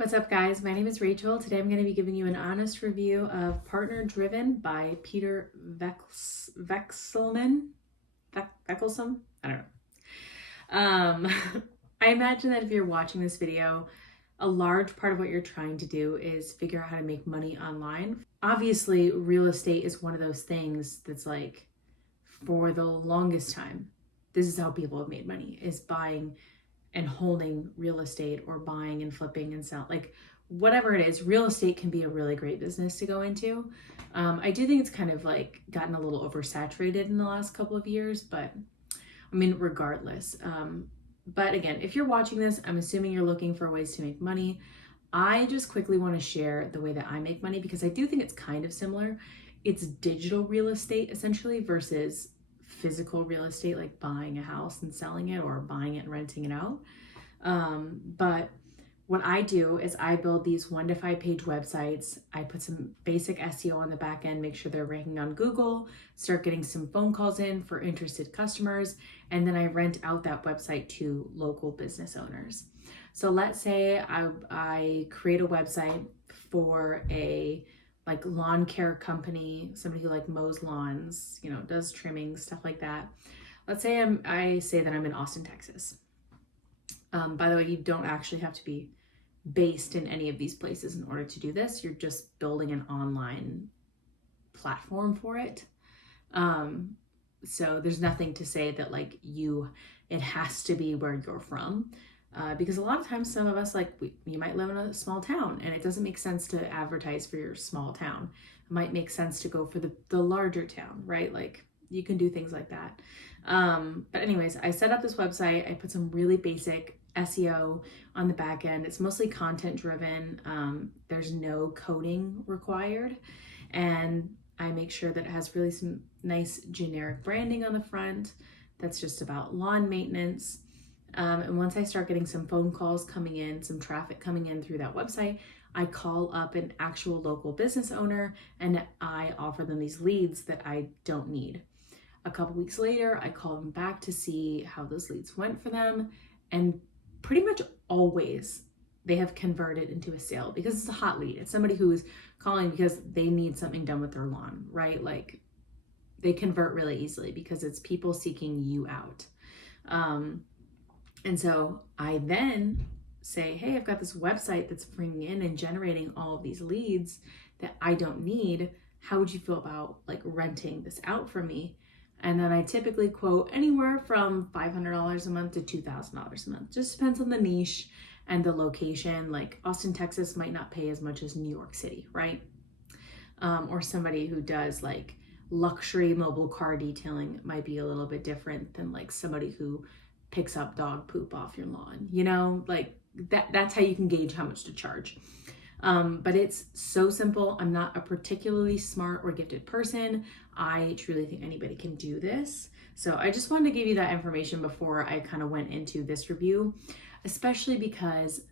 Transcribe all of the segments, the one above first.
What's up, guys? My name is Rachel. Today I'm going to be giving you an honest review of Partner Driven by Peter Vekselman. Vekselman? I don't know. I imagine that if you're watching this video, a large part of what you're trying to do is figure out how to make money online. Obviously, real estate is one of those things that's like, for the longest time, this is how people have made money, is buying and holding real estate or buying and flipping and sell, like whatever it is. Real estate can be a really great business to go into. I do think it's kind of like gotten a little oversaturated in the last couple of years, but I mean, regardless. But again, if you're watching this, I'm assuming you're looking for ways to make money. I just quickly want to share the way that I make money because I do think it's kind of similar. It's digital real estate essentially versus physical real estate, like buying a house and selling it or buying it and renting it out. But what I do is I build these 1 to 5 page websites. I put some basic SEO on the back end, make sure they're ranking on Google, start getting some phone calls in for interested customers, and then I rent out that website to local business owners. So let's say I create a website for a like lawn care company, somebody who like mows lawns, does trimming, stuff like that. Let's say I say that I'm in Austin, Texas. By the way, you don't actually have to be based in any of these places in order to do this. You're just building an online platform for it. So there's nothing to say that like it has to be where you're from. Because a lot of times some of us, you might live in a small town and it doesn't make sense to advertise for your small town. It might make sense to go for the larger town, right? Like you can do things like that. But anyways, I set up this website. I put some really basic SEO on the back end. It's mostly content driven. There's no coding required. And I make sure that it has really some nice generic branding on the front. That's just about lawn maintenance. And once I start getting some phone calls coming in, some traffic coming in through that website, I call up an actual local business owner and I offer them these leads that I don't need. A couple weeks later, I call them back to see how those leads went for them. And pretty much always they have converted into a sale because it's a hot lead. It's somebody who is calling because they need something done with their lawn, right? Like they convert really easily because it's people seeking you out. And so I then say, hey, I've got this website that's bringing in and generating all of these leads that I don't need. How would you feel about like renting this out for me? And then I typically quote anywhere from $500 a month to $2,000 a month. Just depends on the niche and the location. Like Austin, Texas might not pay as much as New York City, right? Or somebody who does like luxury mobile car detailing might be a little bit different than like somebody who picks up dog poop off your lawn, like that's how you can gauge how much to charge. But it's so simple. I'm not a particularly smart or gifted person. I truly think anybody can do this. So I just wanted to give you that information before I kind of went into this review, especially because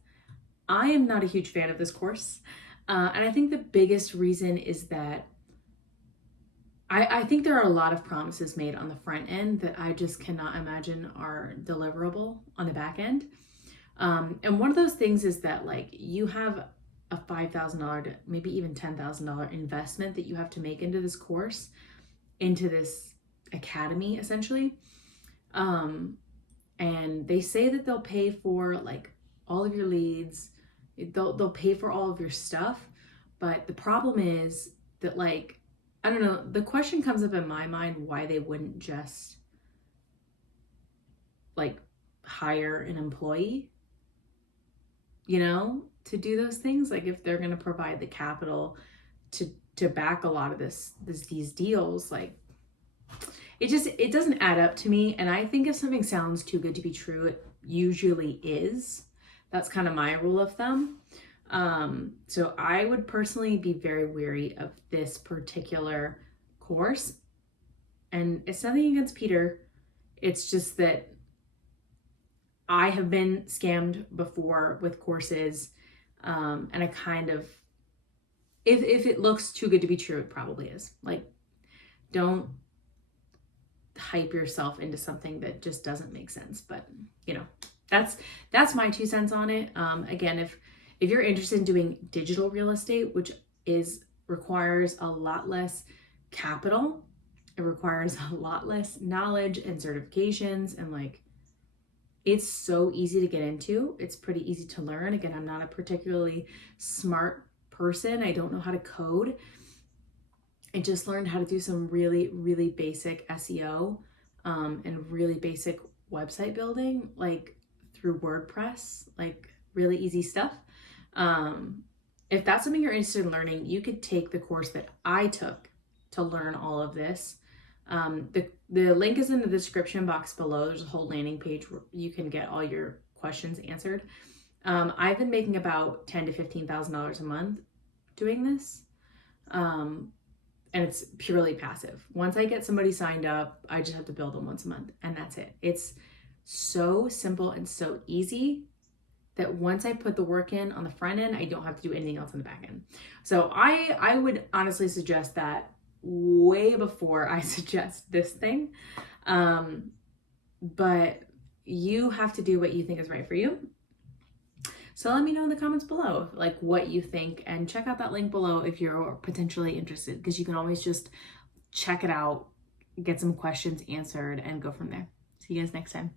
I am not a huge fan of this course. And I think the biggest reason is that I think there are a lot of promises made on the front end that I just cannot imagine are deliverable on the back end. And one of those things is that like you have a $5,000 to maybe even $10,000 investment that you have to make into this course, into this academy essentially. And they say that they'll pay for like all of your leads. They'll pay for all of your stuff. But the problem is that like, I don't know, the question comes up in my mind why they wouldn't just like hire an employee, to do those things. Like if they're going to provide the capital to back a lot of these deals, like it doesn't add up to me. And I think if something sounds too good to be true, it usually is. That's kind of my rule of thumb. So I would personally be very wary of this particular course. And it's nothing against Peter. It's just that I have been scammed before with courses. And I kind of, if it looks too good to be true, it probably is. Like, don't hype yourself into something that just doesn't make sense. But, that's my 2 cents on it. Again, If you're interested in doing digital real estate, which requires a lot less capital, it requires a lot less knowledge and certifications, and like, it's so easy to get into. It's pretty easy to learn. Again, I'm not a particularly smart person. I don't know how to code. I just learned how to do some really, really basic SEO and really basic website building, like through WordPress, like really easy stuff. If that's something you're interested in learning, you could take the course that I took to learn all of this. The link is in the description box below. There's a whole landing page where you can get all your questions answered. I've been making about $10,000 to $15,000 a month doing this. And it's purely passive. Once I get somebody signed up, I just have to bill them once a month, and that's it. It's so simple and so easy that once I put the work in on the front end, I don't have to do anything else on the back end. So I would honestly suggest that way before I suggest this thing. But you have to do what you think is right for you. So let me know in the comments below, like what you think, and check out that link below if you're potentially interested, because you can always just check it out, get some questions answered, and go from there. See you guys next time.